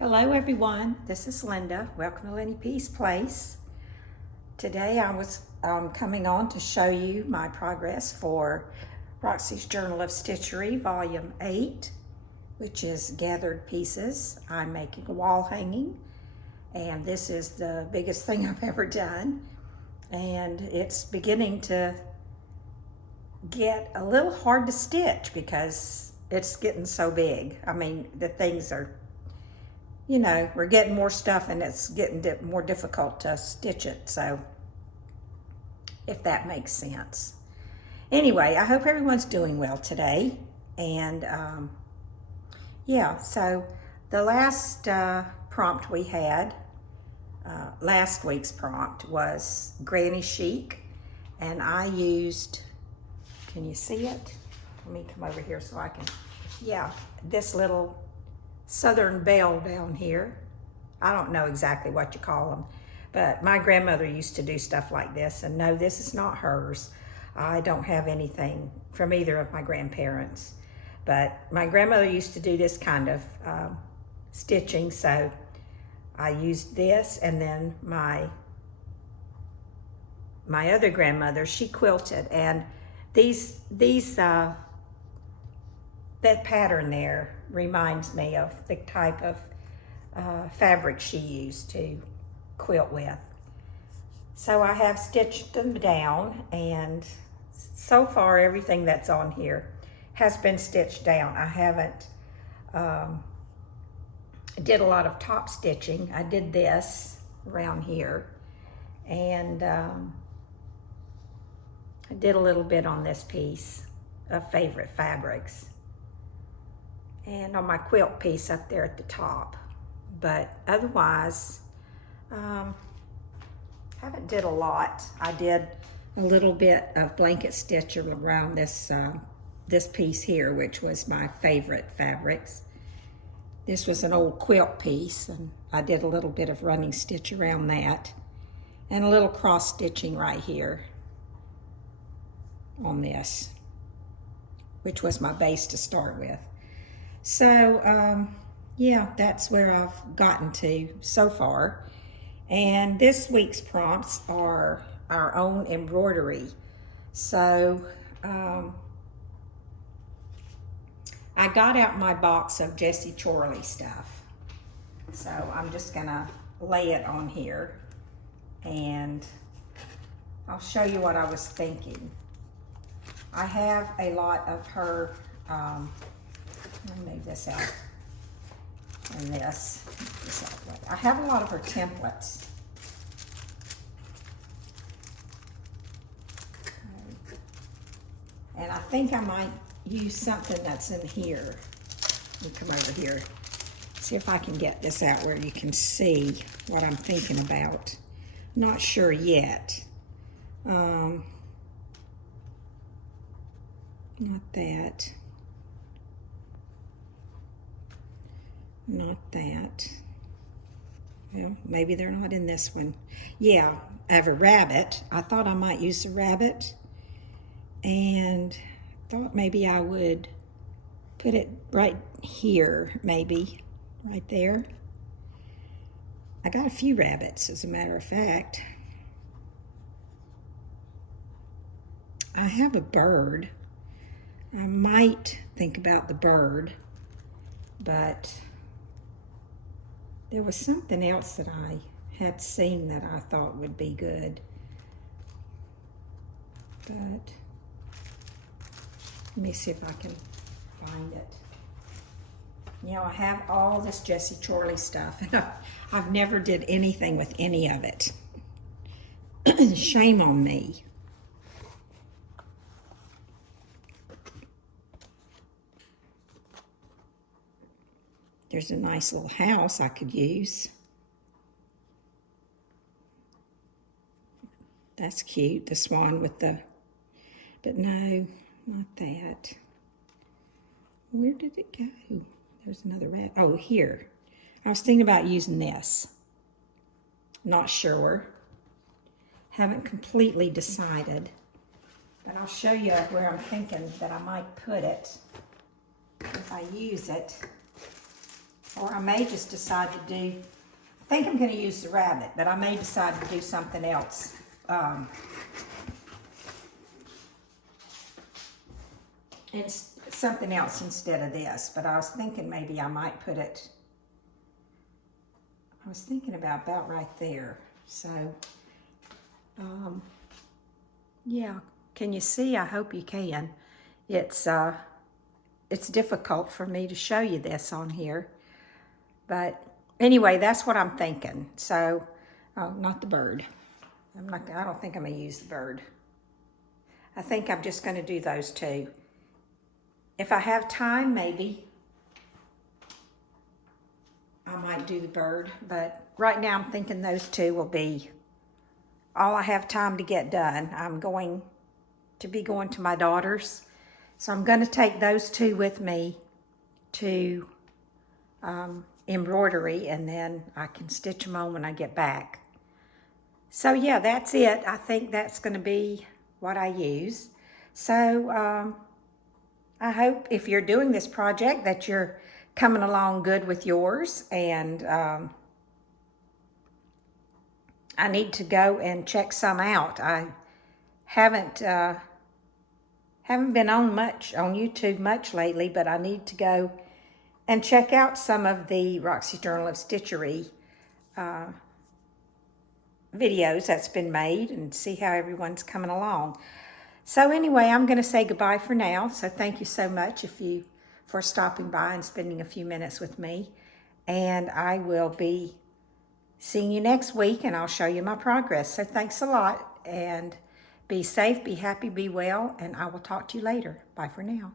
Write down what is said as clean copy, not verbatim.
Hello everyone, this is Linda. Welcome to Lenny Peace Place. Today I was coming on to show you my progress for Roxy's Journal of Stitchery Volume 8, which is gathered pieces. I'm making a wall hanging, and this is the biggest thing I've ever done. And it's beginning to get a little hard to stitch because it's getting so big. I mean, the things are, you know, we're getting more stuff and it's getting more difficult to stitch it. So if that makes sense. Anyway, I hope everyone's doing well today. And yeah, so the last prompt we had, last week's prompt was Granny Chic. And I used, can you see it? Let me come over here so I can, yeah, this little Southern belle down here. I don't know exactly what you call them, but my grandmother used to do stuff like this. And no, this is not hers. I don't have anything from either of my grandparents, but my grandmother used to do this kind of stitching. So I used this, and then my other grandmother, she quilted, and that pattern there reminds me of the type of fabric she used to quilt with. So I have stitched them down, and so far everything that's on here has been stitched down. I haven't did a lot of top stitching. I did this around here, and I did a little bit on this piece of Favorite Fabrics, and on my quilt piece up there at the top. But otherwise, haven't did a lot. I did a little bit of blanket stitch around this this piece here, which was my Favorite Fabrics. This was an old quilt piece, and I did a little bit of running stitch around that, and a little cross stitching right here on this, which was my base to start with. So yeah, that's where I've gotten to so far. And this week's prompts are our own embroidery. So I got out my box of Jessie Chorley stuff. So I'm just gonna lay it on here, and I'll show you what I was thinking. I have a lot of her, let me move this out, and this out of the way. I have a lot of her templates. Okay. And I think I might use something that's in here. Let me come over here, see if I can get this out where you can see what I'm thinking about. Not sure yet. Not that. Not that. Well, maybe they're not in this one. Yeah, I have a rabbit. I thought I might use the rabbit, and thought maybe I would put it right here, maybe right there. I got a few rabbits, as a matter of fact. I have a bird. I might think about the bird, but there was something else that I had seen that I thought would be good. But let me see if I can find it. You know, I have all this Jessie Chorley stuff, and I've never did anything with any of it. Shame on me. There's a nice little house I could use. That's cute, the swan with the, but no, not that. Where did it go? There's another rat. Oh, here. I was thinking about using this. Not sure. Haven't completely decided. But I'll show you where I'm thinking that I might put it if I use it. Or I may just decide to do, I think I'm going to use the rabbit, but I may decide to do something else. It's something else instead of this, but I was thinking maybe I might put it, I was thinking about right there. So, yeah, can you see? I hope you can. It's difficult for me to show you this on here, but anyway, that's what I'm thinking. So, not the bird. I don't think I'm gonna use the bird. I think I'm just gonna do those two. If I have time, maybe I might do the bird, but right now I'm thinking those two will be all I have time to get done. I'm going to be going to my daughter's, so I'm going to take those two with me to embroidery, and then I can stitch them on when I get back. So yeah, that's it. I think that's going to be what I use. So I hope if you're doing this project that you're coming along good with yours, and I need to go and check some out. I haven't been on YouTube much lately, but I need to go and check out some of the Roxy's Journal of Stitchery videos that's been made and see how everyone's coming along. So anyway, I'm going to say goodbye for now. So thank you so much for stopping by and spending a few minutes with me. And I will be seeing you next week, and I'll show you my progress. So thanks a lot, and be safe, be happy, be well, and I will talk to you later. Bye for now.